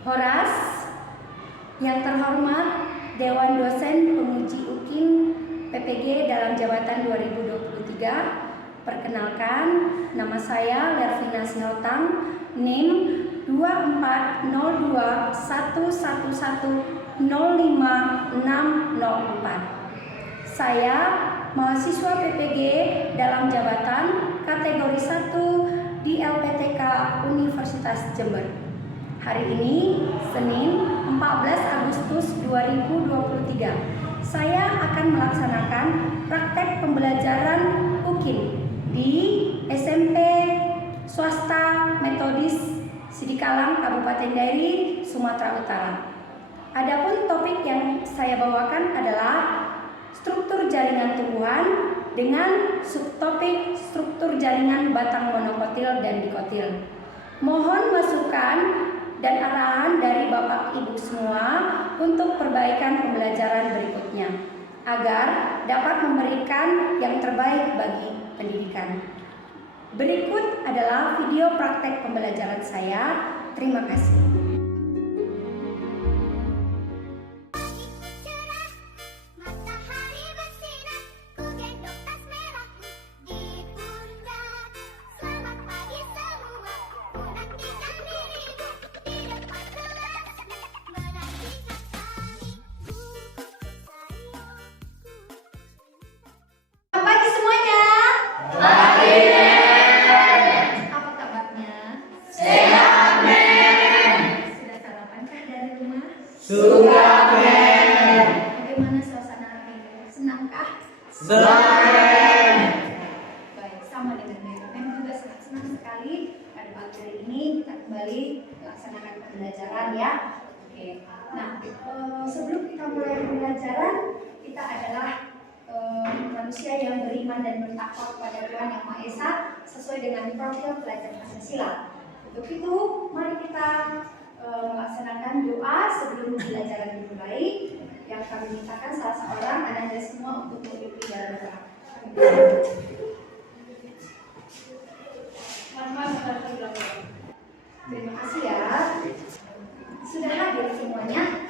Horas, yang terhormat Dewan Dosen Penguji UKIN PPG dalam jabatan 2023, perkenalkan, nama saya Lervina Sihotang, NIM 2401111050604. Saya mahasiswa PPG dalam jabatan kategori 1 di LPTK Universitas Jember. Hari ini, Senin 14 Agustus 2023, saya akan melaksanakan praktek pembelajaran UKIN di SMP Swasta Metodis Sidikalang, Kabupaten Dairi, Sumatera Utara. Adapun topik yang saya bawakan adalah struktur jaringan tumbuhan dengan subtopik struktur jaringan batang monokotil dan dikotil. Mohon masukan dan arahan dari Bapak Ibu semua untuk perbaikan pembelajaran berikutnya agar dapat memberikan yang terbaik bagi pendidikan. Berikut adalah video praktek pembelajaran saya. Terima kasih. Sudah, Men. Bagaimana suasana hari ini? Senangkah? Senang. Baik, sama dengan Men juga sangat senang sekali pada pagi hari ini kita kembali melaksanakan pembelajaran ya. Oke. Nah, sebelum kita mulai pembelajaran, kita adalah manusia yang beriman dan bertakwa kepada Tuhan Yang Maha Esa sesuai dengan profil pelajar Pancasila. Untuk itu, mari kita melaksanakan doa sebelum pembelajaran dimulai, yang kami mintakan salah seorang Anda semua untuk mengikuti dalam doa. Terima kasih ya. Sudah hadir semuanya?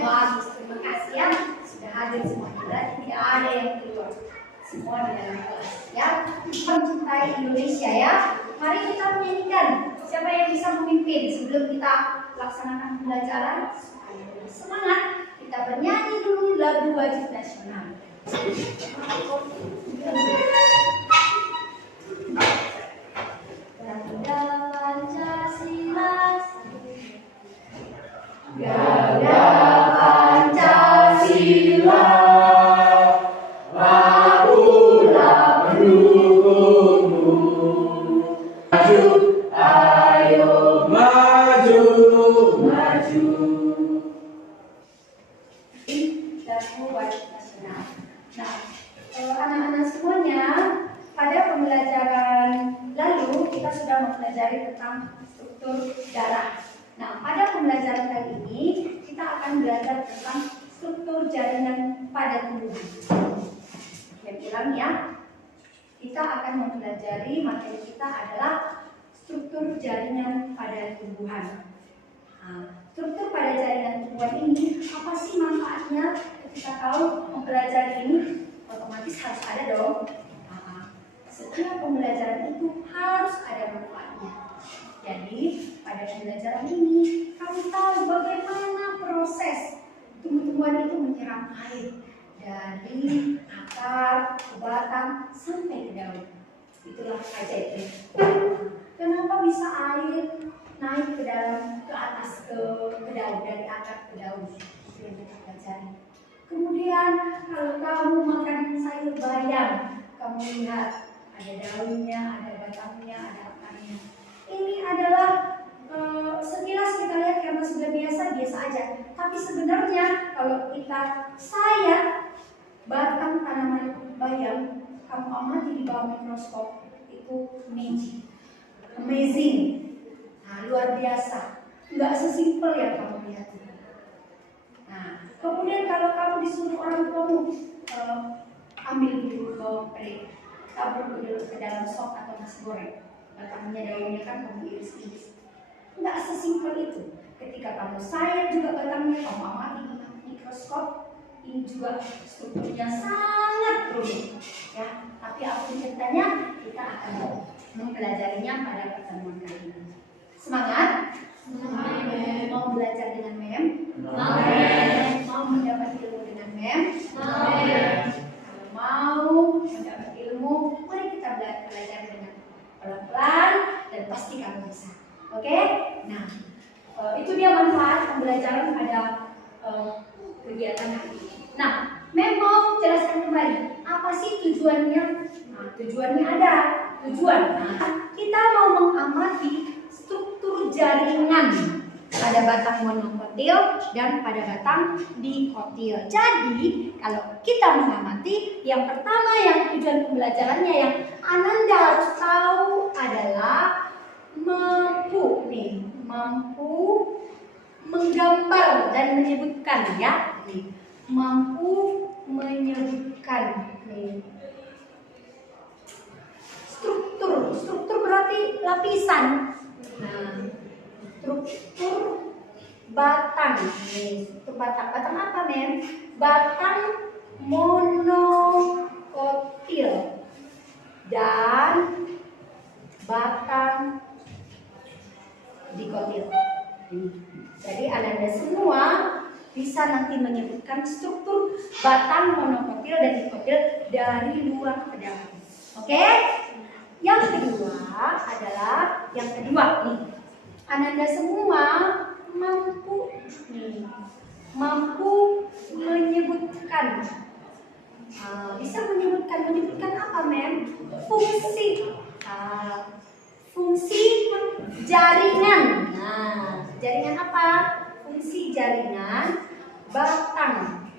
Bagus, terima kasih ya. Sudah hadir semuanya. Berarti tidak ada yang keluar. Semua di dalam kelas ya. Mencintai Indonesia ya. Mari kita menyanyikan. Siapa yang bisa memimpin sebelum kita laksanakan pembelajaran? Semangat, kita bernyanyi dulu lagu wajib nasional. Garuda Pancasila, Garuda Pancasila, akulah pendukungmu. Maju, ayo maju, maju. Lagu wajib nasional. Nah, anak-anak semuanya, pada pembelajaran lalu kita sudah mempelajari tentang struktur darah. Nah, pada pembelajaran kali ini kita akan belajar tentang struktur jaringan pada tubuh. Saya bilang ya, kita akan mempelajari materi kita adalah struktur jaringan pada tumbuhan. Nah, struktur pada jaringan tumbuhan ini apa sih manfaatnya? Ketika kau mempelajari ini, otomatis harus ada dong. Setiap pembelajaran itu harus ada manfaatnya. Jadi pada pembelajaran ini kamu tahu bagaimana proses tumbuh-tumbuhan itu menyerap air dari akar, ke batang, sampai ke daun. Itulah ajaibnya. Kenapa bisa air naik ke dalam, ke atas, ke daun, dari akar ke daun? Itu yang kita pelajari. Kemudian kalau kamu makan sayur bayam, kamu lihat ada daunnya, ada batangnya, ada akarnya. Ini adalah sekilas kita lihat karena sudah biasa aja. Tapi sebenarnya kalau kita sayang batang tanaman bayam, kamu amati di bawah mikroskop, itu amazing. Nah, luar biasa. Nggak sesimpel yang kamu lihat. Nah, kemudian kalau kamu disuruh orang tuamu ambil dulu bawang pering, tabur dulu ke dalam sok atau nasi goreng, batangnya daunnya kan kamu iris-iris. Nggak sesimpel itu. Ketika kamu sayang juga batangnya, kamu amati dengan mikroskop, ini juga strukturnya sangat rumit. Ya, tapi apapun ceritanya, kita akan mempelajarinya pada pertemuan kali ini. Semangat? Mau belajar dengan Mem? Mau mendapat ilmu dengan Mem? Kalau mau mendapat ilmu, mari kita belajar dengan pelan-pelan dan pasti kamu bisa. Oke? Nah, itu dia manfaat pembelajaran pada kegiatan hari ini. Nah, Mem mau jelaskan kembali apa sih tujuannya? Nah, tujuannya ada tujuan. Nah, kita mau mengamati struktur jaringan pada batang monokotil dan pada batang dikotil. Jadi, kalau kita mengamati, yang pertama yang tujuan pembelajarannya yang Ananda harus tahu adalah mampu menggambar dan menyebutkan ya. Mampu menyebutkan struktur berarti lapisan. Nah, struktur batang. Struktur batang apa, Mem? Batang monokotil dan batang dikotil. Jadi Ananda semua bisa nanti menyebutkan struktur batang monokotil dan dikotil dari luar ke dalam. Oke? Yang kedua adalah nih. Ananda semua mampu menyebutkan. Bisa menyebutkan apa, Mem? Fungsi jaringan. Nah, jaringan apa? Fungsi jaringan batang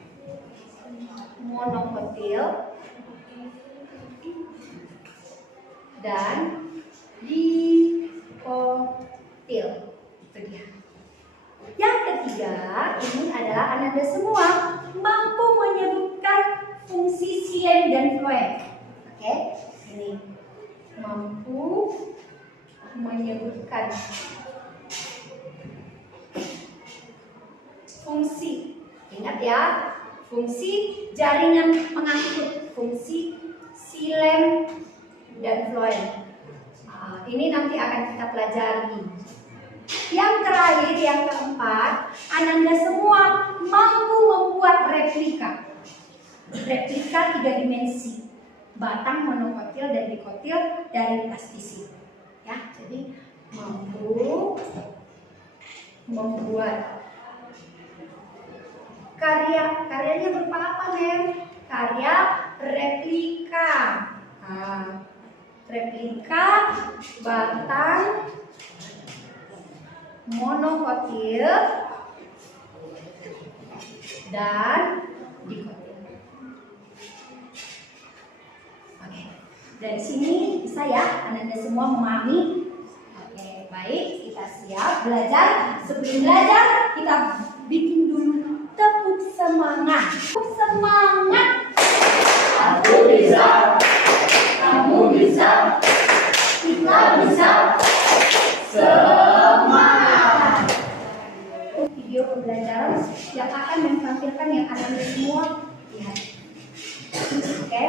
monokotil dan dikotil. Itu dia. Yang ketiga, ini adalah Ananda semua mampu menyebutkan fungsi silen dan floem. Oke, ini mampu menyebutkan fungsi. Ingat ya, fungsi jaringan pengangkut, fungsi silen dan floem. Ini nanti akan kita pelajari. Yang terakhir, yang keempat, Ananda semua mampu membuat replika 3 dimensi batang monokotil dan dikotil dari plastisi. Ya, jadi mampu membuat karyanya berupa apa, Mem? Karya replika. Replika batang monokotil dan dikotil. Oke, dari sini bisa ya Ananda semua memahami. Oke, baik, kita siap belajar. Sebelum belajar, kita bikin dulu tepuk semangat. Tepuk semangat. Aku bisa, kamu bisa, Kita bisa. semangat. Video pembelajaran yang akan menampilkan yang Ananda semua lihat. Oke.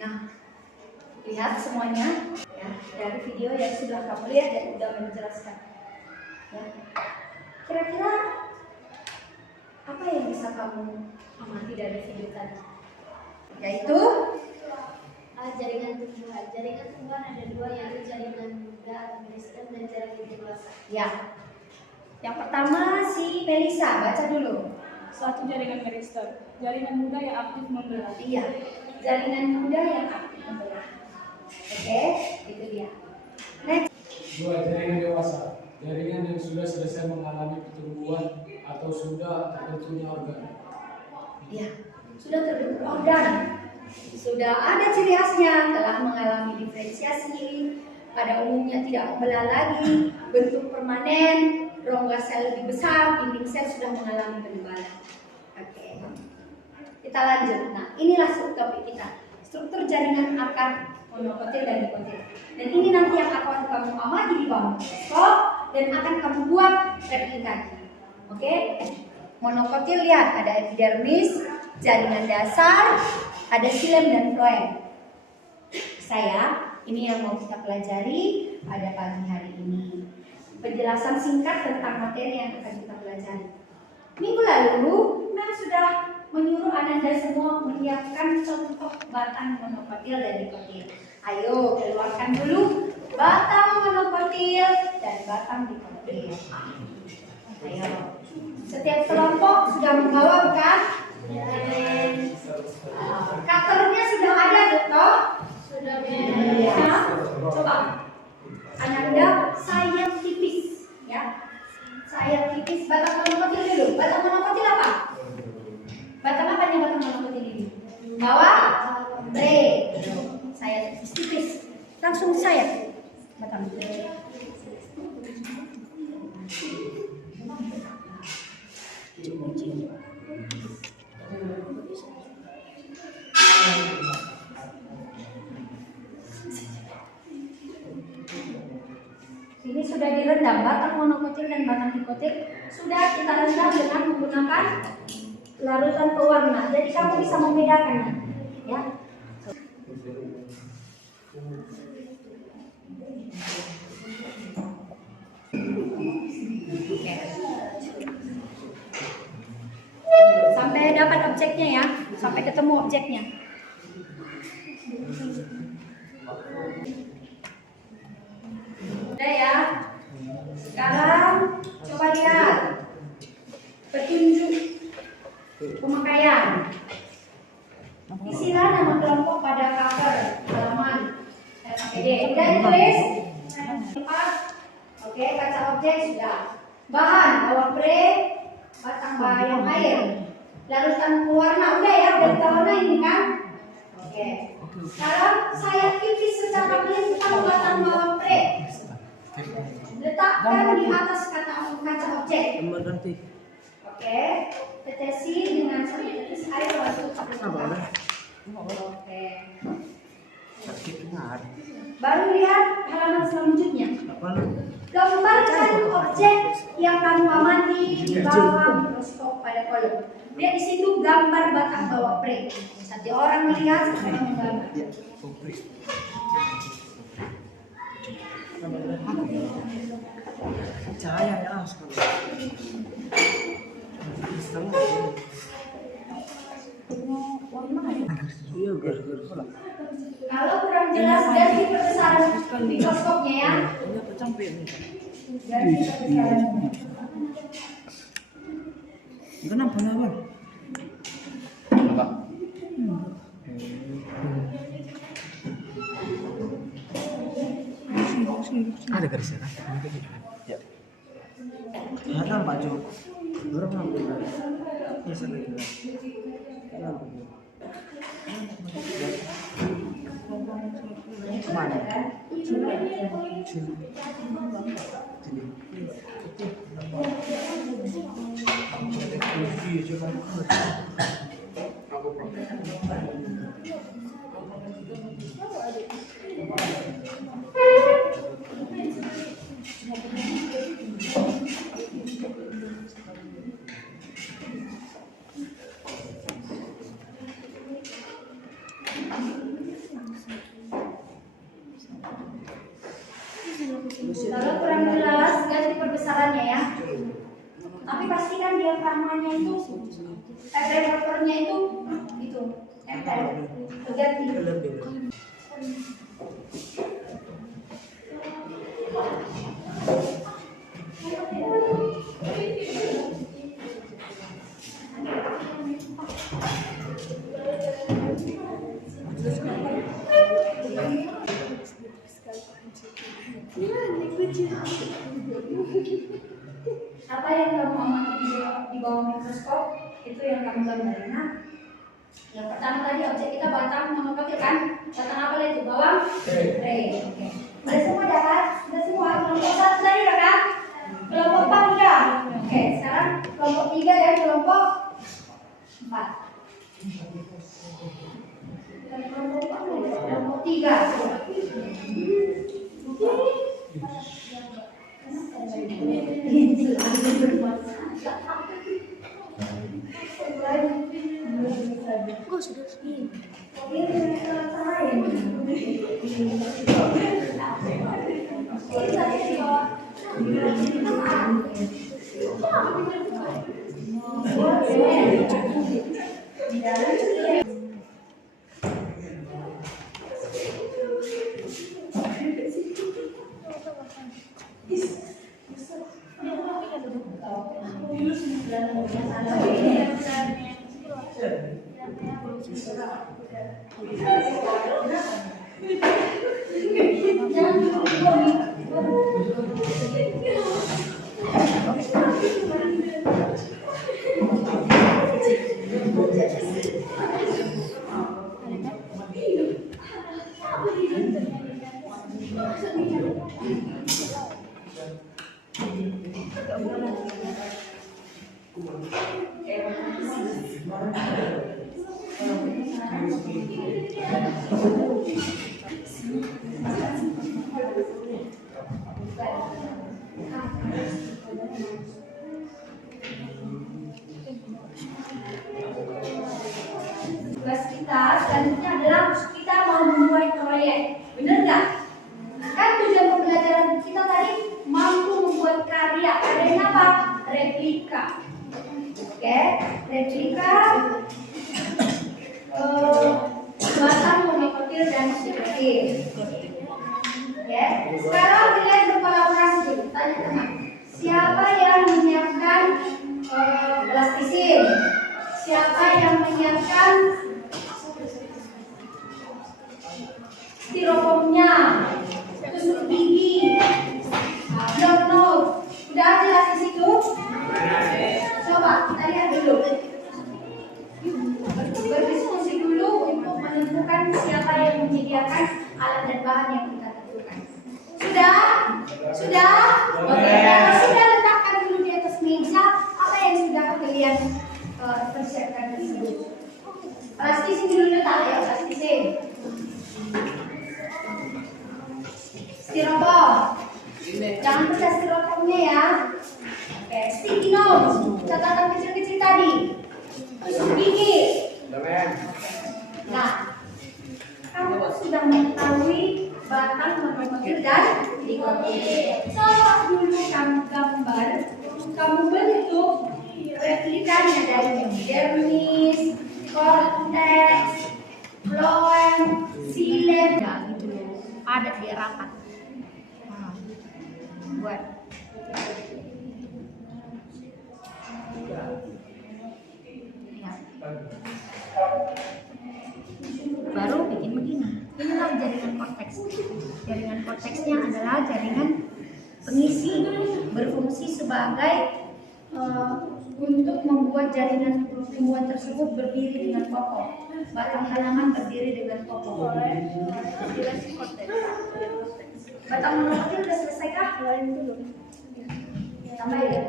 Nah, lihat semuanya ya dari video yang sudah kamu lihat dan sudah menjelaskan. Ya. Kira-kira apa yang bisa kamu amati dari video tadi? Yaitu jaringan tumbuhan. Jaringan tumbuhan ada 2, yaitu jaringan muda atau meristem dan jaringan dewasa. ya. Yang pertama si Melisa, baca dulu. Satu, jaringan meristem, jaringan muda yang aktif membelah. Iya, jaringan muda yang aktif membelah. Oke, itu dia. Next. 2. Jaringan dewasa, jaringan yang sudah selesai mengalami pertumbuhan atau sudah terbentuknya organ. Iya, sudah terbentuk organ. Sudah ada ciri khasnya, telah mengalami diferensiasi, pada umumnya tidak membelah lagi, bentuk permanen, rongga sel lebih besar, dinding sel sudah mengalami penebalan. Oke, kita lanjut. Nah, inilah topik kita, struktur jaringan akar monokotil dan dikotil. Dan ini nanti yang akan kamu amati di bawah mikroskop dan akan kamu buat replikasi. Oke? Monokotil lihat ada epidermis, jaringan dasar, ada xilem dan floem. Ini yang mau kita pelajari pada pagi hari ini. Penjelasan singkat tentang materi yang akan kita pelajari. Minggu lalu, Mem sudah menyuruh Ananda semua menyiapkan contoh batang monokotil dan dikotil. Ayo, keluarkan dulu batang monokotil dan batang dikotil. Ayo. Setiap kelompok sudah membawa bukan? Cutternya sudah ada, Dokter? Sudah. Ya. Coba. Ananda sayap tipis, ya. Sayap tipis batang monokotil dulu. Batang monokotil apa? Batang apa nih batang monokotil ini? Bawah? Sayap tipis. Langsung sayap. Batang. Ini sudah direndam batang monokotil dan batang dikotil sudah kita rendam dengan menggunakan larutan pewarna. Jadi kamu bisa membedakan, ya. Sampai dapat objeknya ya, sampai ketemu objeknya. Udah ya. Sekarang coba lihat petunjuk pemakaian. Isilah nama kelompok pada cover halaman LKPD. Udah ditulis? Oke, kaca objek sudah. Bahan bawang pre, batang bayam air, larutan pewarna udah ya, udah kita warna ini kan? Oke. Sekarang saya tipis secara clean tentang batang bawang pre. Letakkan di atas kaca objek. Oke. Tetesi dengan setetes air masuk ke dalam. Oke. Baru lihat halaman selanjutnya. Gambarkan objek yang kamu amati di bawah mikroskop pada kolom. Lihat di situ gambar batang bawang pre. Satu orang melihat, satu orang menggambar. Cahaya ya Kalau kurang jelas ganti perbesaran mikroskopnya ya. Ganti perbesaran. Kenapa nawan? Ada garisnya kan? Ya. Haram Pak Jo. Berapa ngambil? Ya sana itu. Mana? Kalau kurang jelas ganti perbesarannya ya. Tapi pastikan diafragmanya itu reporternya itu tempel. Ganti. Apa yang kamu amati di bawah mikroskop itu yang kamu gambarin. Nah, yang pertama tadi objek kita batang monokotil kan? Batang apa itu? Bawang pre. Oke. Udah semua dapat? Udah semua. Kelompok satu tadi udah kan? Kelompok 4 udah. Oke. Sekarang kelompok 3 dan kelompok 4. Dan kelompok 4 kelompok 3 3. Kok sudah segini? Tugas kita selanjutnya adalah kita mau membuat proyek, benar nggak? Kan tujuan pembelajaran kita tadi mampu membuat karya. Karyanya apa? Replika. Oke, replika, batang monokotil dan sirkuit. Oke, sekarang kalian berkolaborasi dulu. Tanya-tanya, siapa yang menyiapkan plastisin? Siapa yang menyiapkan styrofoamnya, tusuk gigi, block note? Udah jelas di situ? Coba kita lihat dulu. Berdiskusi dulu untuk menentukan siapa yang menyediakan alat dan bahan yang kita tentukan. Sudah? Sudah? Oke, kalau sudah letakkan dulu di atas meja apa yang sudah kalian persiapkan tersebut. Plastisin dulu letak ya, plastisin. Styrofoam. Jangan pecah styrofoamnya ya. Oke, sticky notes. Catatan kecil-kecil tadi. Tusuk gigi. Nah, kamu sudah mengetahui batang monokotil dan dikotil. Coba dulu kamu gambar, kamu bentuk replikanya dari dermis, korteks, floem, xilem, ya gitu loh. Padat dia rapat. Nah, buat. Ya. Baru bikin begini. Inilah jaringan korteks. Jaringan korteksnya adalah jaringan pengisi, berfungsi sebagai untuk membuat jaringan tumbuhan tersebut berdiri dengan kokoh. Batang tanaman berdiri dengan kokoh. Batang monokotil sudah selesai kah? Tambah ya.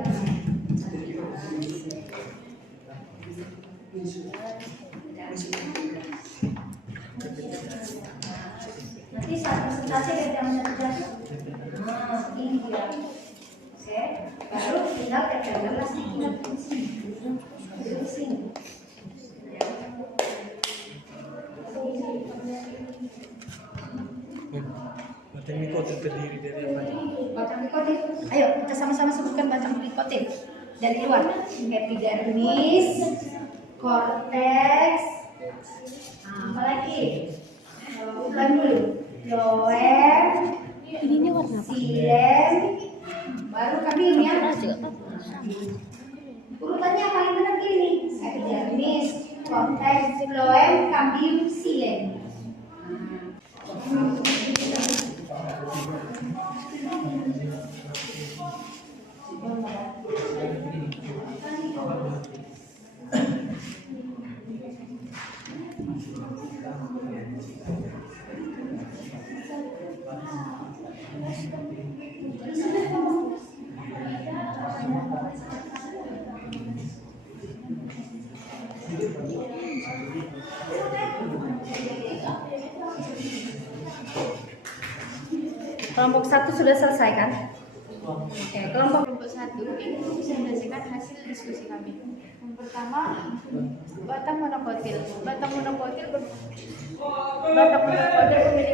Nanti saat presentasi ada yang menjadi. Ini dia. Oke, baru tinggal tempel plastiknya di sini. Di sini. Batang nikotin terdiri dari apa? Batang nikotin. Ayo kita sama-sama sebutkan batang nikotin dari luar. Epidermis, korteks, apa lagi? Bukan dulu. Floem, xilem, baru kambium ya. Urutannya paling benar gini. Epidermis, korteks, floem, kambium, xilem. Kelompok 1 sudah selesai kan? Oke, kelompok 1 ini presentasikan hasil diskusi kami. Yang pertama, batang monokotil. Batang monokotil memiliki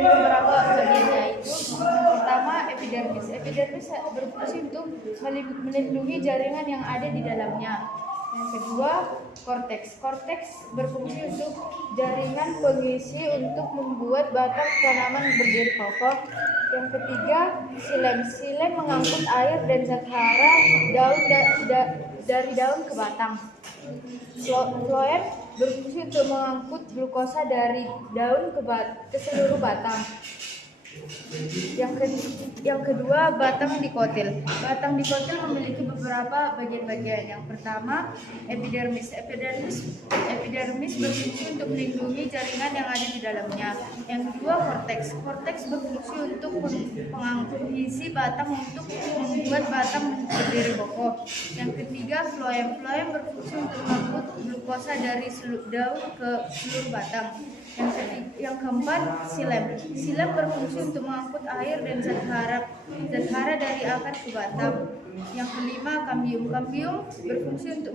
beberapa bagian, yaitu yang pertama epidermis. Epidermis berfungsi untuk melindungi jaringan yang ada di dalamnya. Yang kedua, korteks. Korteks berfungsi untuk jaringan pengisi untuk membuat batang tanaman berdiri kokoh. Yang ketiga, silem. Silem mengangkut air dan zat hara dari daun ke batang. Floem berfungsi untuk mengangkut glukosa dari daun ke seluruh batang. Yang kedua, batang dikotil. Batang dikotil memiliki beberapa bagian-bagian. Yang pertama, epidermis. Epidermis berfungsi untuk melindungi jaringan yang ada di dalamnya. Yang kedua, korteks. Korteks berfungsi untuk mengisi batang untuk membuat batang berdiri kokoh. Yang ketiga, floem. Floem berfungsi untuk mengangkut glukosa dari daun ke seluruh batang. Yang keempat, silem. Silem berfungsi untuk mengangkut air dan zat hara dari akar ke batang. Yang kelima, kambium. Kambium berfungsi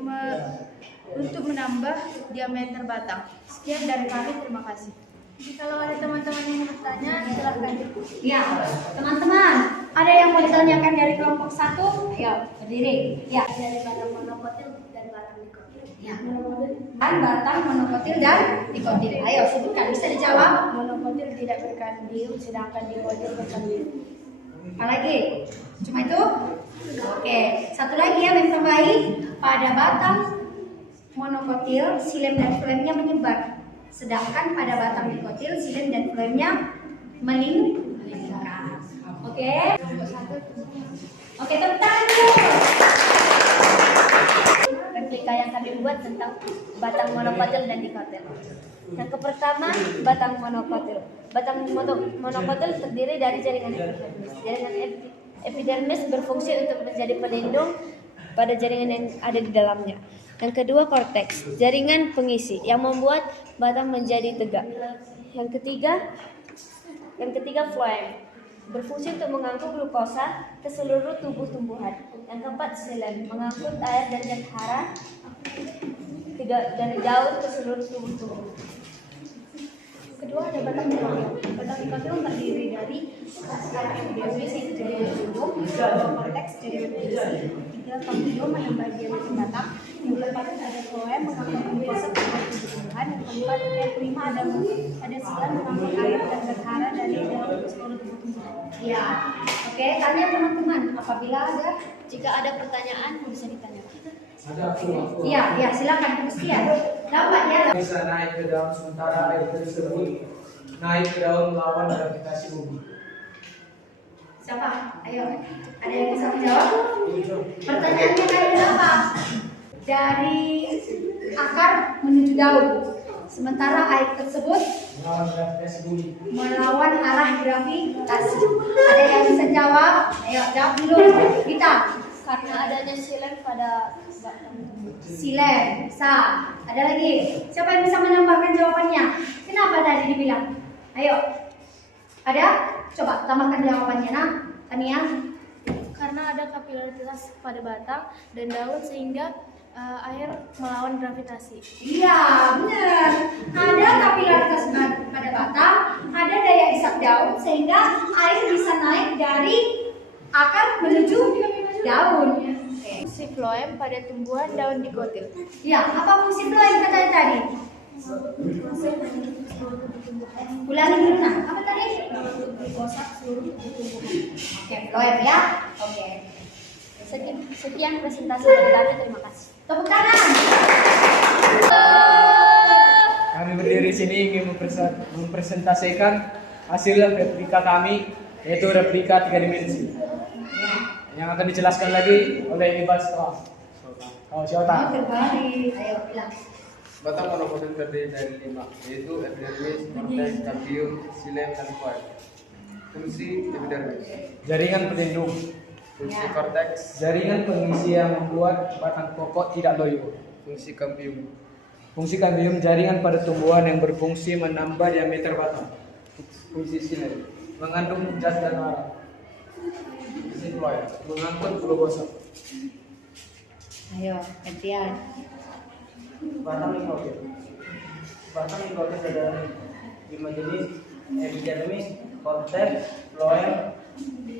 untuk menambah diameter batang. Sekian dari kami, terima kasih. Jadi kalau ada teman-teman yang bertanya, silahkan. Ya, teman-teman, ada yang mau ditanyakan dari kelompok 1? Ayo, berdiri. Ya, dari batang monokotil dan batang dikotil. Ya, kan batang monokotil dan dikotil. Ayo, sebutkan. Bisa dijawab? Monokotil tidak berkambium, sedangkan dikotil berkambium. Apa lagi? Cuma itu? Oke, satu lagi ya, memperbaik. Pada batang monokotil, silem dan floemnya menyebar. Sedangkan pada batang dikotil, silem dan floemnya melingkar. Oke? Oke, tepuk tangan dulu. Replika yang kami buat tentang batang monokotil dan dikotil. Yang pertama, batang monokotil. Batang monokotil terdiri dari jaringan epidermis. Jaringan epidermis berfungsi untuk menjadi pelindung pada jaringan yang ada di dalamnya. Yang kedua, korteks, jaringan pengisi yang membuat batang menjadi tegak. Yang ketiga, floem, berfungsi untuk mengangkut glukosa ke seluruh tubuh tumbuhan. Yang keempat, silem, mengangkut air dan zat hara dari daun ke seluruh tubuh tumbuhan. Kedua ada batang dikotil. Batang dikotil terdiri dari epidermis yaitu jaringan induk, dua korteks jaringan pengisi, tiga kambium yang bagian ujung batang, yang keempat ada floem mengangkut glukosa ke tubuh tumbuhan, yang kelima ada silem mengangkut air dan zat hara dari daun ke seluruh tubuh tumbuhan. Ya, oke. Tanya teman-teman. Apabila Jika ada pertanyaan bisa ditanyakan. Ada aku. Iya, silakan Christian. Lambat ya. Bisa naik ke daun sementara air tersebut naik ke daun melawan gravitasi bumi. Siapa? Ayo. Ada yang bisa menjawab? Pertanyaannya dari apa? Dari akar menuju daun. Sementara air tersebut Melawan gravitasi bumi. melawan arah gravitasi. Ada yang bisa jawab? Ayo, jawab dulu. Kita. Karena adanya silem pada batang. Silem, bisa. Ada lagi? Siapa yang bisa menambahkan jawabannya? Kenapa tadi dibilang? Ayo. Ada? Coba tambahkan jawabannya, Nah. Tania. Karena ada kapilaritas pada batang dan daun sehingga air melawan gravitasi. Iya, benar. Ada kapilaritas pada batang, ada daya isap daun sehingga air bisa naik dari akar menuju daun. Fungsi floem pada tumbuhan daun dikotil. Ya, apa fungsi floem katanya tadi? Ulangi dulu Nah. Apa tadi? Glukosa seluruh tumbuhan. Oke, floem ya. Oke. Sekian presentasi dari kami, terima kasih. Tepuk tangan. Kami berdiri di sini ingin mempresentasikan hasil replika kami, yaitu replika 3 dimensi. Yang akan dijelaskan lagi oleh Iqbal setelah. Syota. Berbalik. Ayo bilang. Batang monokotil terdiri dari 5, yaitu epidermis, korteks, kambium, silem, dan floem. Fungsi epidermis, Jaringan pelindung. fungsi korteks, Jaringan pengisi yang membuat batang pokok tidak loyo. fungsi kambium, Fungsi kambium, jaringan pada tumbuhan yang berfungsi menambah diameter batang. fungsi silem, Mengandung zat dan hara. Employer, mengangkut glukosa. Ayo, gantian. Batang nikotin. Batang nikotin ada 5 jenis: epidermis, korteks, floem,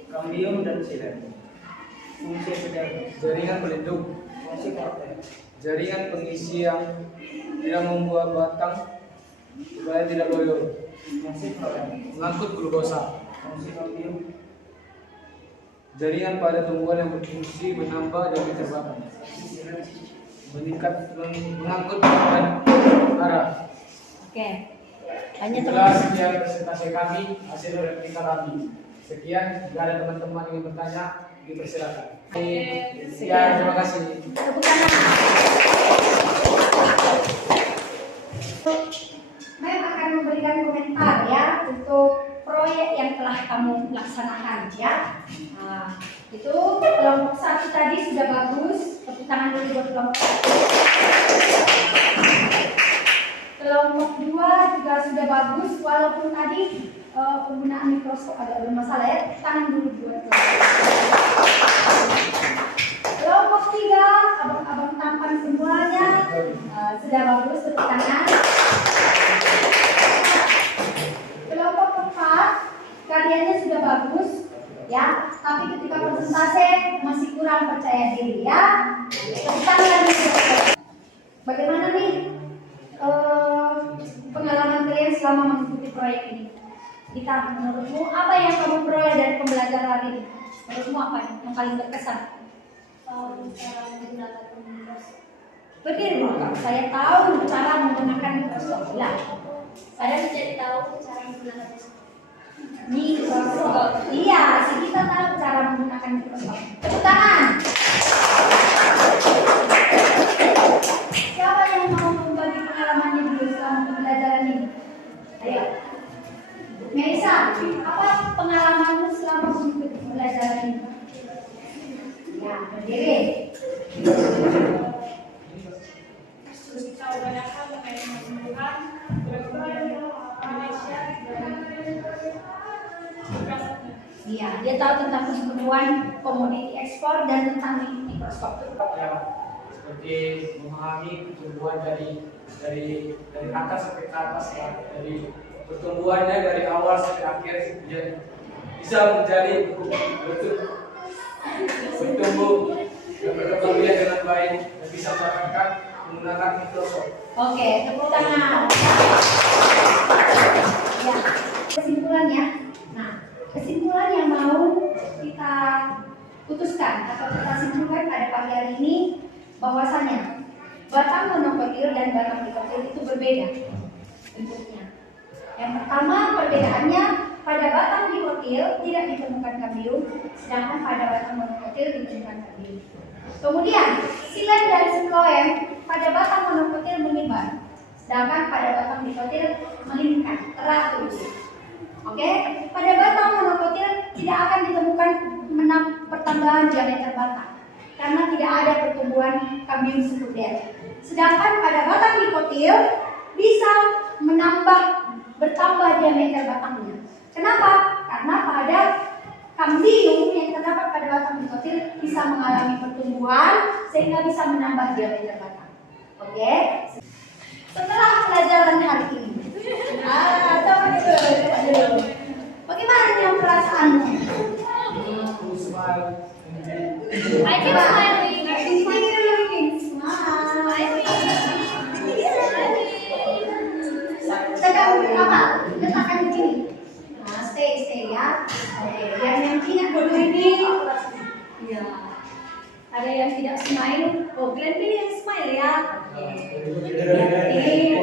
kambium, dan xilem. Fungsi epidermis, Jaringan pelindung, fungsi korteks, jaringan pengisi yang tidak membuat batang supaya tidak loyo, fungsi floem, mengangkut glukosa. fungsi kambium, Jaringan pada tumbuhan yang berfungsi menambah diameter batang, fungsi xilem, mengangkut beban arah. Oke. Tanya Itulah terus. sekian presentasi kami, hasil replika kami. Sekian, jika ada teman-teman yang ingin bertanya, dipersilakan. Sekian, terima kasih. Tepuk tangan. Mem akan memberikan komentar ya untuk proyek yang telah kamu laksanakan ya. Nah, itu kelompok 1 tadi sudah bagus. Tepuk tangan dulu buat kelompok 1. Kelompok 2 juga sudah bagus, walaupun tadi penggunaan mikroskop agak bermasalah ya. Tepuk tangan dulu buat kelompok 3, abang-abang tampan semuanya sudah bagus, tepuk tangan. Kelompok 4, karyanya sudah bagus ya, tapi ketika presentasi masih kurang percaya diri ya. Tepuk tangan lagi. Bagaimana nih pengalaman kalian selama mengikuti proyek ini? Dita, menurutmu apa yang kamu peroleh dari pembelajaran ini? Menurutmu apa yang paling berkesan? Cara menggunakan mikroskop. Berdiri dulu, Kak. Saya tahu cara menggunakan mikroskop. Lah, Saya menjadi tahu cara menggunakan mikroskop. Iya, si kita tahu cara menggunakan mikroskop. Tepuk tangan. Siapa yang mau berbagi pengalamannya dulu selama pembelajaran ini? Ayo. Melisa, apa pengalamanmu selama mengikuti pembelajaran ini? Ya, berdiri. Terus tahu banyak hal mengenai tumbuhan, kemudian Indonesia dan berkasnya. Iya, dia tahu tentang pertumbuhan komoditi ekspor dan tentang mikroskop. Ya, seperti memahami pertumbuhan dari atas sampai ke atas ya, dari pertumbuhannya dari awal sampai akhir ya, bisa menjadi bertumbuh dan berkembang biak dengan baik dan bisa menggunakan mikroskop. Oke, tepuk tangan. Ya, kesimpulannya. Nah, kesimpulan yang mau kita putuskan atau kita simpulkan pada pagi hari ini bahwasanya batang monokotil dan batang dikotil itu berbeda bentuknya. Yang pertama perbedaannya, pada batang dikotil tidak ditemukan kambium, sedangkan pada batang monokotil ditemukan kambium. Kemudian xilem dan floem pada batang monokotil menyebar, sedangkan pada batang dikotil melingkar teratur. Oke, pada batang monokotil tidak akan ditemukan pertambahan diameter batang karena tidak ada pertumbuhan kambium sekunder. Sedangkan pada batang dikotil bisa bertambah diameter batangnya. Kenapa? Karena pada kambium yang terdapat pada batang dikotil bisa mengalami pertumbuhan sehingga bisa menambah diameter batang. Oke. Setelah pelajaran hari ini, coba dulu. Bagaimana nih perasaanmu? I keep smiling. Tekan apa? Letakkan di sini. Nah, stay ya. Oke, biar nanti yang dulu ini. Ya. Ada yang tidak smile. Oh, kalian pilih yang smile ya. Jadi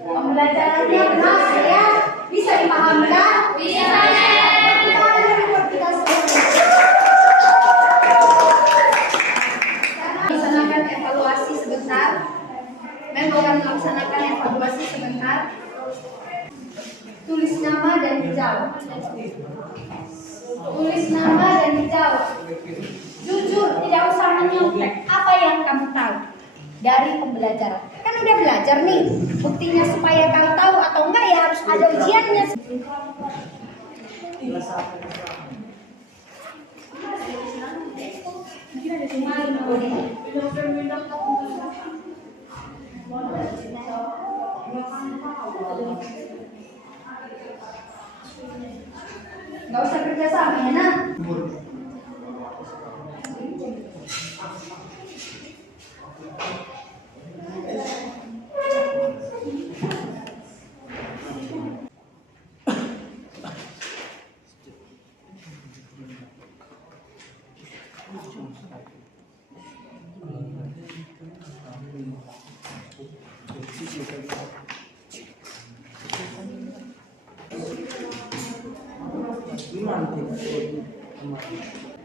pembelajarannya berhasil ya. Bisa dipahami kan? Bisa. Kita laksanakan evaluasi sebentar. Memang melaksanakan evaluasi sebentar. Tulis nama dan dijawab. Tulis nama dan dijawab. Jujur, tidak usah menyontek. Apa yang kamu tahu dari pembelajaran? Kan udah belajar nih. Buktinya supaya kamu tahu atau enggak ya harus ada ujiannya. Nggak usah kerja sama ya, nak.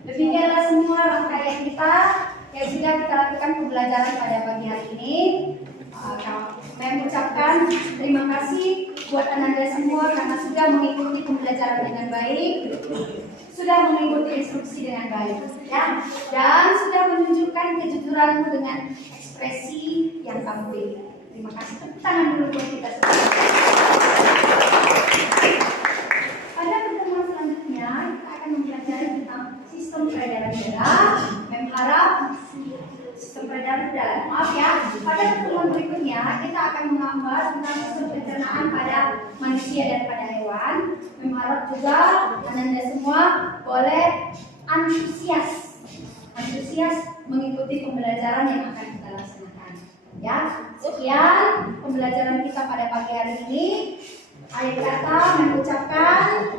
Demikianlah semua rangkaian kita yang sudah kita lakukan pembelajaran pada pagi hari ini. Saya mengucapkan terima kasih buat Anda semua karena sudah mengikuti pembelajaran dengan baik, sudah mengikuti instruksi dengan baik, ya, dan sudah menunjukkan kejujuranmu dengan ekspresi yang kamu pilih. Terima kasih. Tepuk tangan dulu buat kita semua. Pada pertemuan selanjutnya kita akan mempelajari tentang sistem peredaran darah. Mem harap sistem peredaran darah. Maaf ya, pada pertemuan berikutnya kita akan membahas tentang sistem pencernaan pada manusia dan pada hewan. Mem harap juga Anda semua boleh antusias mengikuti pembelajaran yang akan kita laksanakan. Ya, sekian pembelajaran kita pada pagi hari ini. Akhir kata mengucapkan